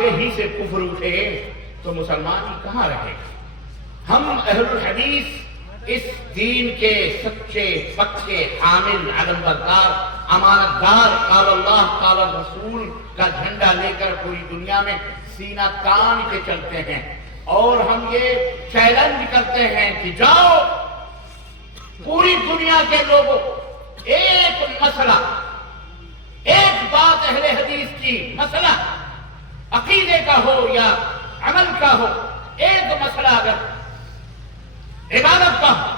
ہی سے کفر اٹھے تو مسلمان ہی کہاں رہے گا؟ ہم اہل الحدیث اس دین کے سچے پکے حامل علمبردار امانتدار قال اللہ قال رسول کا جھنڈا لے کر پوری دنیا میں سینہ تان کے چلتے ہیں، اور ہم یہ چیلنج کرتے ہیں کہ جاؤ پوری دنیا کے لوگوں، ایک مسئلہ، ایک بات اہل حدیث کی مسئلہ عقیدے کا ہو یا عمل کا ہو، ایک مسئلہ اگر عبادت کا ہو،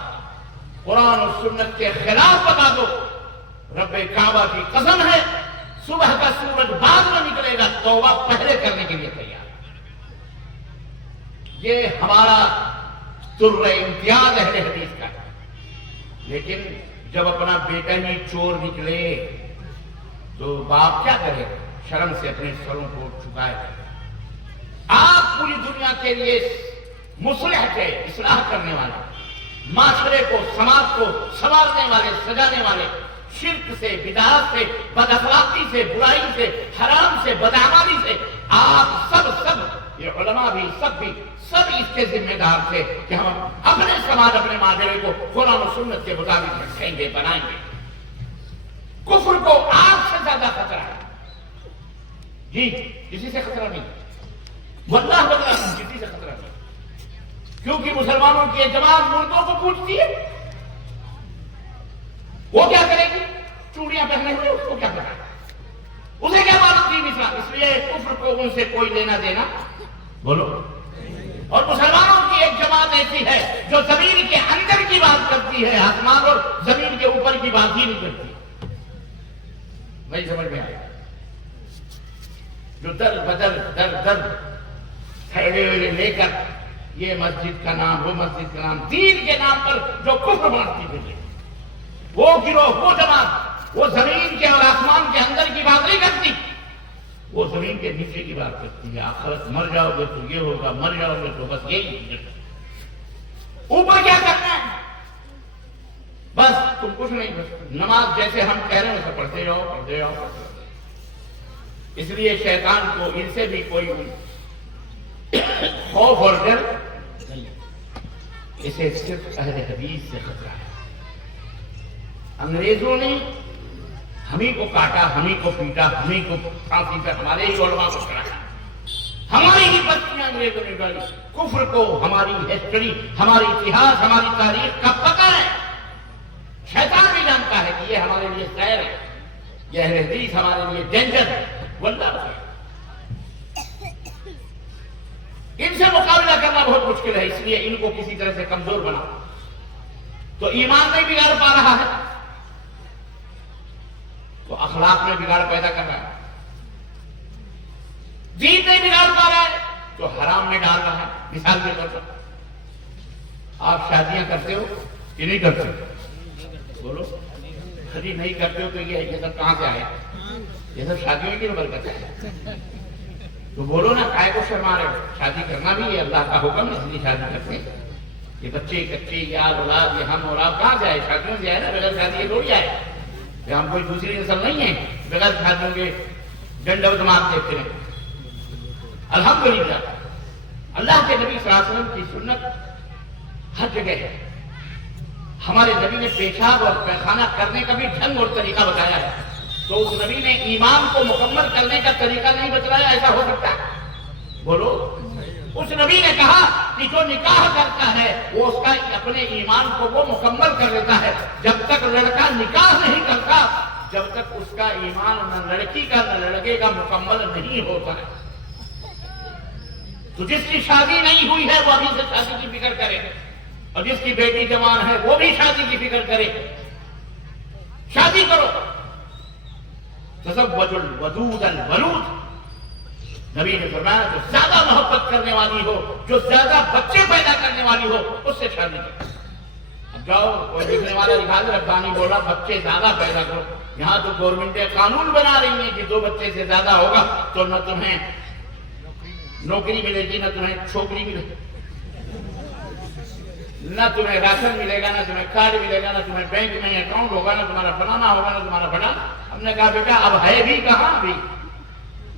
قرآن و سنت کے خلاف بتا دو، رب کعبہ کی قسم ہے صبح کا سورج بعد میں نکلے گا، توبہ پہلے کرنے کے لیے تیار۔ یہ ہمارا در امتیاز اہل حدیث کا ہے۔ لیکن جب اپنا بیٹا ہی چور نکلے تو باپ کیا کرے؟ شرم سے اپنے سروں کو جھکائے۔ آپ پوری دنیا کے لیے مصلح تھے، اصلاح کرنے والے، معاشرے کو، سماج کو سنوارنے والے، سجانے والے، شرک سے، بدعات سے، بد اخلاقی سے، برائی سے، حرام سے، بدعمالی سے آپ سب یہ علماء بھی سب اس کے ذمہ دار تھے کہ ہم اپنے سماج، اپنے معاشرے کو قرآن و سنت کے مطابق رکھیں گے، بنائیں گے۔ کفر کو آپ سے زیادہ خطرہ ہے جی، کسی سے خطرہ نہیں، واللہ کسی سے خطرہ نہیں، کیونکہ مسلمانوں کی جماعت مردوں کو پوچھتی ہے، وہ کیا کرے گی؟ چوڑیاں پہنے ہوئے اس کو کیا پتا ہے؟ اسے کیا معلوم تھی مثلا؟ اس لیے کفر کو ان سے کوئی لینا دینا بولو۔ اور مسلمانوں کی ایک جماعت ایسی ہے جو زمین کے اندر کی بات کرتی ہے، آسمان اور زمین کے اوپر کی بات ہی نہیں کرتی۔ نہیں سمجھ میں آیا؟ جو در بدر تھیلے لے کر یہ مسجد کا نام، وہ مسجد کا نام، دین کے نام پر جو کفر بانٹتی ہے، وہ گروہ، وہ جماعت، وہ زمین کے اور آسمان کے اندر کی بات نہیں کرتی، وہ زمین کے نیچے کی بات کرتی ہے۔ آخرت مر جاؤ گے تو یہ ہوگا، مر جاؤ گے تو بس یہی ہے۔ اوپر کیا کرنا ہے؟ بس تم کچھ نہیں، بس نماز جیسے ہم کہہ رہے ہیں اسے پڑھتے جاؤ، پڑھتے جاؤ۔ اس لیے شیطان کو ان سے بھی کوئی خوف اور ڈر نہیں، اسے صرف اہل حدیث سے خطرہ ہے۔ انگریزوں نے ہمیں کو کاٹا، ہمیں کو پیٹا، ہمیں کو پھانسی پر ہمارے ہی علماء کو چڑھایا، ہماری ہی بستیاں انگریزوں نے ڈالی۔ کفر کو ہماری ہسٹری، ہماری اتہاس، ہماری تاریخ کا پتہ ہے۔ شیطان بھی جانتا ہے کہ یہ ہمارے لیے خیر ہے، یہ اہل حدیث ہمارے لیے ڈینجر ہے، واللہ ان سے مقابلہ کرنا بہت مشکل ہے۔ اس لیے ان کو کسی طرح سے کمزور بنا تو ایمان نہیں بگاڑ پا رہا ہے تو اخلاق میں بگاڑ پیدا کر رہا ہے، دین نہیں بگاڑ پا رہا ہے تو حرام میں ڈال رہا ہے۔ مثال کے طور پر آپ شادیاں کرتے ہو کہ نہیں کرتے؟ بولو، خری نہیں کرتے ہو تو یہ سب کہاں سے آئے؟ یہ سب شادیوں کی برکت ہے۔ تو بولو نا، کائے کو شرما رہے ہو؟ شادی کرنا بھی یہ اللہ کا حکم ہے، اس لیے شادی کرتے ہیں۔ یہ بچے کچے، یہ اولاد، یہ ہم اور آپ کہاں سے آئے؟ شادیوں سے آئے نا، بغیر شادی کے تھوڑی آئے۔ ہم کوئی دوسری نسل نہیں ہے بغیر شادیوں کے ڈنڈ و دماغ دیکھتے ہیں۔ الحمدللہ اللہ کے نبی صلی اللہ علیہ وسلم کی سنت ہر جگہ ہے۔ ہمارے نبی نے پیشاب اور پیخانہ کرنے کا بھی ڈھنگ اور طریقہ بتایا ہے، تو اس نبی نے ایمان کو مکمل کرنے کا طریقہ نہیں بتلایا؟ ایسا ہو سکتا ہے؟ بولو۔ اس نبی نے کہا کہ جو نکاح کرتا ہے وہ اس کا اپنے ایمان کو وہ مکمل کر لیتا ہے۔ جب تک لڑکا نکاح نہیں کرتا، جب تک اس کا ایمان نہ لڑکی کا نہ لڑکے کا مکمل نہیں ہوتا ہے۔ تو جس کی شادی نہیں ہوئی ہے وہ ابھی سے شادی کی فکر کرے، اور جس کی بیٹی جوان ہے وہ بھی شادی کی فکر کرے۔ شادی کرو۔ تزوجوا الودود الولود، نبی نے فرمایا جو زیادہ محبت کرنے والی ہو، جو زیادہ بچے پیدا کرنے والی ہو، اس سے شادی کرو۔ اب جاؤ، کوئی لکھنے والا لکھا دے ربانی بولا بچے زیادہ پیدا کرو۔ یہاں تو گورنمنٹیں قانون بنا رہی ہیں کہ 2 بچے سے زیادہ ہوگا تو نہ تمہیں نوکری ملے گی، نہ تمہیں چھوکری ملے گی، نہ تمہیں راشن ملے گا، نہ تمہیں کارڈ ملے گا، نہ تمہیں بینک میں اکاؤنٹ ہوگا، نہ تمہارا بنانا ہوگا، نہ تمہارا بنا۔ ہم نے کہا بیٹا اب ہے بھی کہاں؟ بھی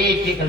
1-1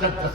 10-10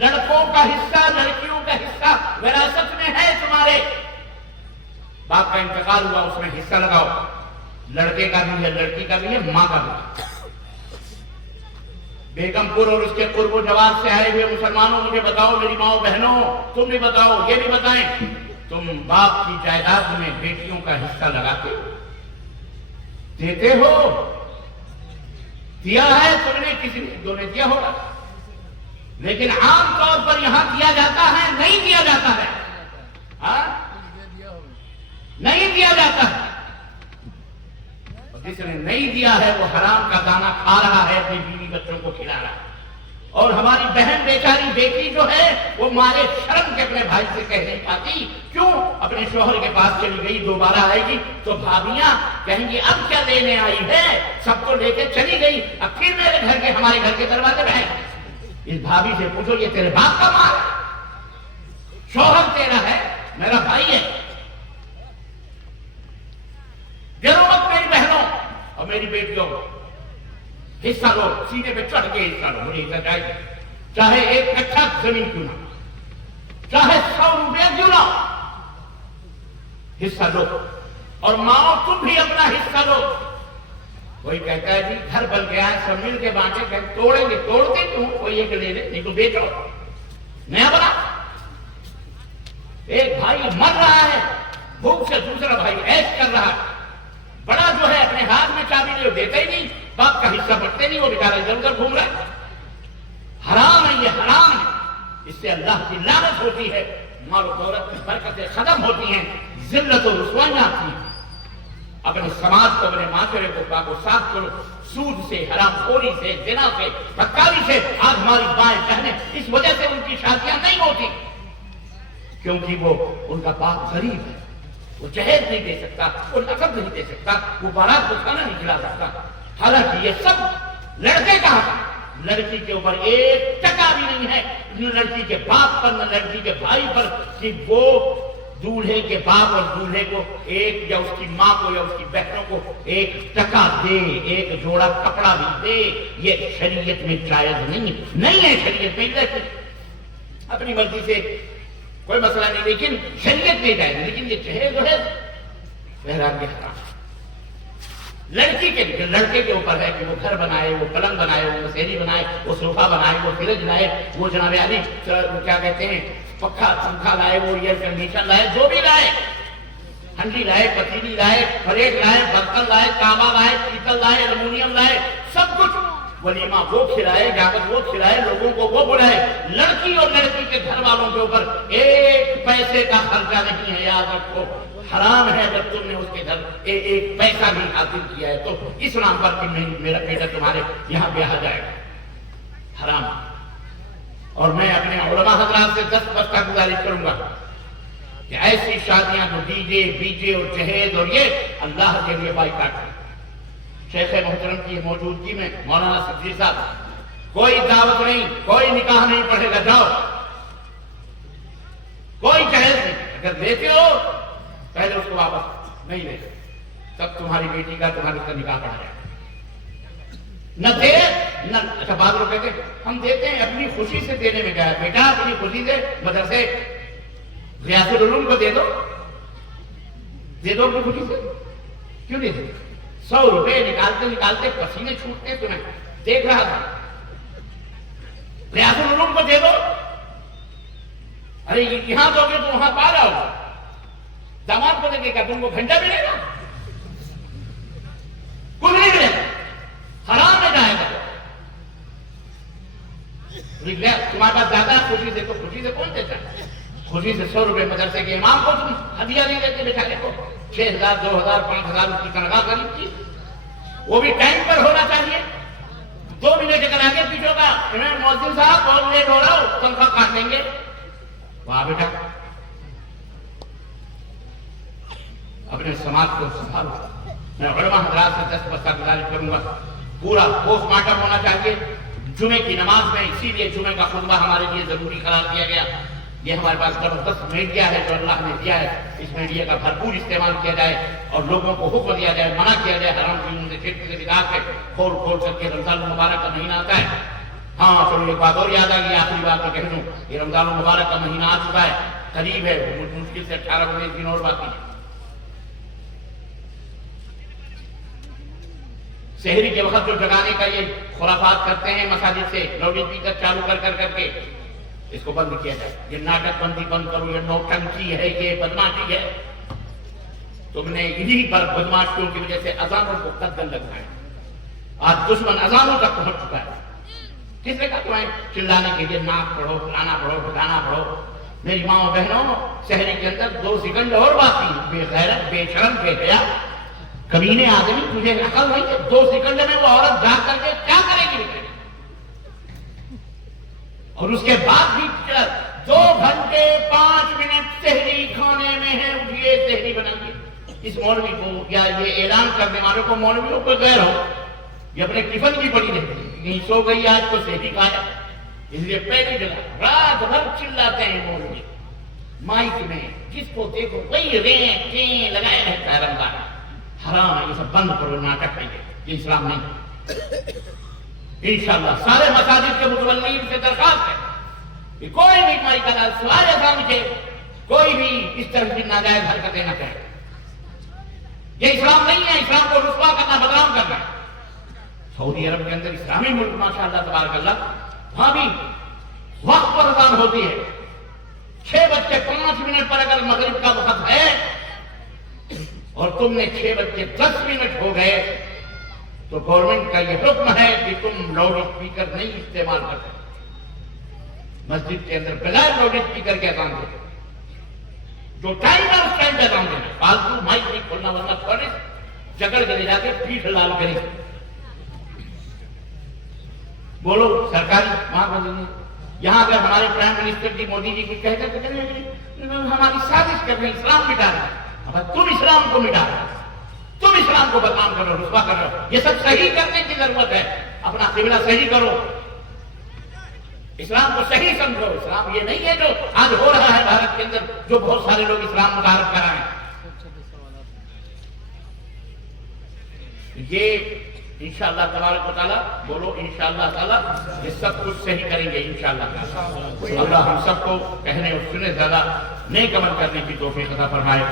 لڑکوں کا حصہ لڑکیوں کا حصہ وراثت میں ہے تمہارے. باپ کا انتقال ہوا اس میں حصہ لگاؤ. لڑکے کا بھی ہے لڑکی کا بھی ہے ماں کا بھی ہے. بیگم پور اور اس کے قرب و جوار سے آئے ہوئے مسلمانوں مجھے بتاؤ, میری ماؤں بہنوں تم بھی بتاؤ, یہ بھی بتائیں, تم باپ کی جائیداد میں بیٹیوں کا حصہ لگاتے ہو, دیتے ہو؟ دیا ہے تم نے, کسی نے دیا ہوگا, لیکن عام طور پر یہاں دیا جاتا ہے, نہیں دیا جاتا ہے. ہاں نہیں دیا جاتا ہے. جس نے نہیں دیا ہے وہ حرام کا دانہ کھا رہا ہے, اپنی بیوی بچوں کو کھلا رہا ہے. اور ہماری بہن بیچاری بیٹی جو ہے وہ مارے شرم کے اپنے بھائی سے کہہ نہیں پاتی. کیوں؟ اپنے شوہر کے پاس چلی گئی, دوبارہ آئے گی تو بھابیاں کہیں گی اب کیا لینے آئی ہے, سب کو لے کے چلی گئی, اب پھر میرے گھر کے ہمارے گھر کے دروازے پہ ہے. اس بھابی سے پوچھو یہ تیرے باپ کا مال ہے, شوہر تیرا ہے, میرا بھائی ہے. گرو مت میری بہنوں اور میری بیٹیوں, حصہ لو, سینے پہ چڑھ کے حصہ لو. مجھے حصہ چاہیے, چاہے 1 کٹھا زمین کیوں نہ, چاہے 100 روپے کیوں نہ, حصہ لو. اور ماں تم بھی اپنا حصہ لو. کوئی کہتا ہے جی گھر بن گیا ہے, سب مل کے بانٹے, کہ توڑیں گے, توڑتے کیوں, کوئی ایک لے لے, نہیں تو بیچو, نیا بنا. ایک بھائی مر رہا ہے بھوک سے, دوسرا بھائی عیش کر رہا ہے. بڑا جو ہے اپنے ہاتھ میں چابی لے دیتا ہی نہیں, باپ کا حصہ بڑھتے نہیں, وہ بیچارہ ادھر ادھر گھوم رہا ہے. حرام ہے, یہ حرام ہے. اس سے اللہ کی لعنت ہوتی ہے, مال و دولت میں برکتیں ختم ہوتی ہیں, ذلت و رسوائیاں آتی ہیں. اپنے سماج کو, اپنے معاشرے کو پاک و صاف کرو. سود سے, حرام خوری سے, زنا سے, بدکاری سے. آج ہماری مائیں بہنیں اس وجہ سے ان کی شادیاں نہیں ہوتی کیونکہ وہ ان کا باپ غریب ہے, وہ جہیز نہیں دے سکتا, وہ نقد نہیں دے سکتا, وہ بارات کو کھانا نہیں کھلا سکتا. حالانکہ یہ سب لڑکے کا حق ہے, لڑکی کے اوپر 1 ٹکا بھی نہیں ہے, نہ لڑکی کے باپ پر, نہ لڑکی کے بھائی پر, کہ وہ دولہے کے باپ اور دولہے کو ایک, یا اس کی ماں کو یا اس کی بہنوں کو 1 ٹکا دے, 1 جوڑا کپڑا بھی دے. یہ شریعت میں جائز نہیں ہے. شریعت میں اپنی مرضی سے کوئی مسئلہ نہیں, لیکن شریعت میں جائز. لیکن یہ جہیز جو ہے بہرحال یہ حرام. لڑکی کے لڑکے کے اوپر ہے کہ وہ گھر بنائے, وہ پلنگ بنائے, وہ مسیری بنائے, وہ صوفہ بنائے, وہ فریج لائے, وہ جناب علی کیا کہتے ہیں پنکھا لائے, وہ ایئر کنڈیشن لائے, جو بھی لائے, ہنڈی لائے, پتیلی لائے, پلیٹ لائے, برتن لائے, تانبا لائے, پیتل لائے, ایلومینیم لائے, سب کچھ. ولیمہ وہ کھلائے, دعوت وہ کھلائے, لوگوں کو وہ بلائے. لڑکی اور لڑکی کے گھر والوں کے اوپر 1 پیسے کا خرچہ نہیں ہے, یاد رکھو. حرام ہے اگر تم نے اس کے گھر 1 پیسہ بھی حاصل کیا ہے تو اس نام پر کہ میرا بیٹا تمہارے یہاں بیاہ جائے گا, حرام. اور میں اپنے علماء حضرات سے دستبستہ گزارش کروں گا کہ ایسی شادیاں جو ڈی جے, بی جے اور جہیز اور یہ اللہ کے لیے بائیکاٹ ہے. شیخ محترم کی موجودگی میں مولانا صدیق صاحب, کوئی دعوت نہیں, کوئی نکاح نہیں پڑھے گا, جاؤ, کوئی جہیز نہیں. اگر لیتے ہو پہلے اس کو واپس نہیں لے, تب تمہاری بیٹی کا تمہارے کا نکاح پڑھا جائے. نہ دے نہ. اچھا بعض لوگ کہتے ہیں ہم دیتے ہیں, اپنی خوشی سے دینے میں گیا. بیٹا اپنی خوشی سے مدرسے ریاض العلوم کو دے دو, اپنی خوشی سے. کیوں نہیں دے؟ 100 روپے نکالتے نکالتے پسینے چھوٹتے تمہیں دیکھ رہا تھا. ریاض العلوم کو دے دو. ارے یہاں دو گے تو وہاں پا رہا ہوگا. داماد کو دے گے کیا تم کو گھنٹہ ملے گا؟ کچھ نہیں ملے گا, حرام میں جائے گا. تمہارے پاس زیادہ خوشی سے, تو خوشی سے کون دیتا ہے؟ خوشی سے 100 روپے مدرسے کے امام کو تم ہدیہ نہیں دیتے بیچارے کو. 6000 2000 5000 اس کی تنخواہ غریب کی, وہ بھی ٹائم پر ہونا چاہیے. 2 منٹ اگر آگے پیچھے ہوگا, مؤذن صاحب بہت لیٹ ہو رہا ہو, تنخواہ کاٹ لیں گے. واہ بیٹا, اپنے سماج کو سنبھالو. میں علماء حضرات سے دستبستہ گزارش کروں گا, پورا پوسٹ مارٹم ہونا چاہیے جمعے کی نماز میں. اسی لیے جمعے کا خطبہ ہمارے لیے ضروری قرار دیا گیا. یہ ہمارے پاس زبردست میڈیا ہے جو اللہ نے دیا ہے. اس میڈیا کا بھرپور استعمال کیا جائے اور لوگوں کو حکم دیا جائے, منع کیا جائے حرام چیزوں سے, چھیڑ سے, بدعات سے, کھول کھول کر کے. رمضان المبارک کا مہینہ آتا ہے, ہاں چلو ایک بات اور یاد آ گئی، آخری بات میں کہہ دوں، یہ رمضان المبارک کا مہینہ آ چکا ہے، قریب ہے، مشکل سے 18-19 دن اور باقی ہے۔ سحری کے وقت جو جگانے کا یہ خرافات کرتے ہیں مساجد سے لاؤڈ اسپیکر چالو کر کے، اس کو بند کیا جائے۔ یہ ناٹک بندی بند کرو، یہ نوٹنکی ہے، یہ بدماشی ہے۔ تم نے انہی پر بدماشیوں کی وجہ سے اذانوں کو قدر لگایا، آج دشمن اذانوں تک پہنچ چکا ہے۔ کس نے کہا تمہیں چلانے کے لیے ناک پڑھو، فلانا پڑھو، ٹھکانا پڑھو؟ میری ماں و بہنوں، سحری کے اندر 2 سیکنڈ اور باقی، بے غیرت، بے شرم، بے حیا، کمینے آدمی، تجھے عقل نہیں ہے 2 سیکنڈ میں وہ عورت جاگ کر کے کیا کرے گی؟ اور اس کے بعد بھی 2 گھنٹے 5 منٹ سحری کھانے میں ہے، اٹھیے سحری بنائیے۔ اس مولوی کو یا یہ اعلان کرنے والوں کو مولویوں کو غیر ہو، یہ اپنے ٹفن کی پڑی رہتی ہے، کہیں سو گئی آج تو سحری کھایا، اس لیے پہلی جگہ رات بھر چلاتے ہیں مولوی مائک میں، جس کو دیکھو وہی رین کیں لگائے رہتا ہے رمضان۔ حرام ہے، یہ سب بند کرو، ناٹک نہیں ہے، یہ اسلام نہیں۔ انشاءاللہ سارے مساجد کے متولین سے درخواست ہے کہ کوئی بھی مائی کا سوائے اذان کے کوئی بھی اس طرح کی ناجائز حرکتیں نہ کرے۔ یہ اسلام نہیں ہے، اسلام کو رسوا کرنا، بدنام کرنا ہے۔ سعودی عرب کے اندر اسلامی ملک ماشاءاللہ تبارک اللہ، وہاں بھی وقت پر اذان ہوتی ہے، 6:05 پر اگر مغرب کا وقت ہے اور تم نے 6:10 ہو گئے تو گورنمنٹ کا یہ حکم ہے کہ تم لاؤڈ اسپیکر نہیں استعمال کر سکتے، مسجد کے اندر بغیر لاؤڈ اسپیکر کے اذان دو، جو ٹائم ہے اس ٹائم پہ اذان دینا، فالتو مائک نہیں کھولنا، ورنہ پولیس جکڑ کے لے جا کے پیٹھ لال کرے۔ بولو سرکاری وہاں پر یہاں اگر ہمارے پرائم منسٹر جی مودی جی کچھ کہتے ہیں ہماری سازش کر رہے ہیں، اسلام مٹا رہے ہیں، تم اسلام کو مٹا رہے ہو، تم اسلام کو بدنام کر رہے ہو، رسوا کر رہے ہو۔ یہ سب صحیح کرنے کی ضرورت ہے، اپنا قبلہ صحیح کرو، اسلام کو صحیح سمجھو۔ اسلام یہ نہیں ہے جو آج ہو رہا ہے بھارت کے اندر، جو بہت سارے لوگ اسلام متعارف کر رہے ہیں۔ یہ انشاءاللہ تبارک و تعالیٰ، بولو انشاءاللہ تعالیٰ، یہ سب کچھ صحیح کریں گے انشاءاللہ تعالیٰ۔ اللہ ہم سب کو کہنے اور سنے زیادہ نیک عمل کرنے کی توفیق عطا فرمائے،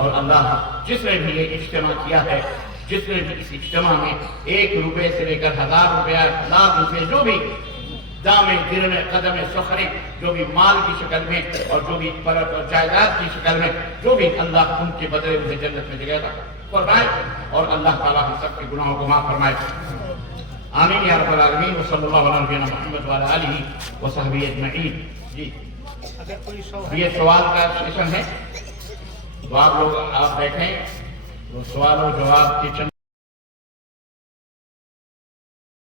اور اللہ جس نے بھی یہ اجتماع کیا ہے، جس نے بھی اس اجتماع میں 1 روپے سے لے کر 1000 روپیہ، لاکھ روپے، جو بھی دامے درمے قدم سخرے، جو بھی مال کی شکل میں اور جو بھی جائیداد کی شکل میں، جو بھی اللہ ان کے بدلے انہیں جنت میں جگہ تھا فرمائے، اور اللہ تعالیٰ ہم سب کے گناہوں کو معاف فرمائے۔ آمین یا رب العالمین، وصلی اللہ علیہ نبینا محمد وعلی آلہ وصحبہ اجمعین۔ جی یہ سوال کا سیشن ہے، تو آپ لوگ بیٹھیں، وہ سوال و جواب کے چند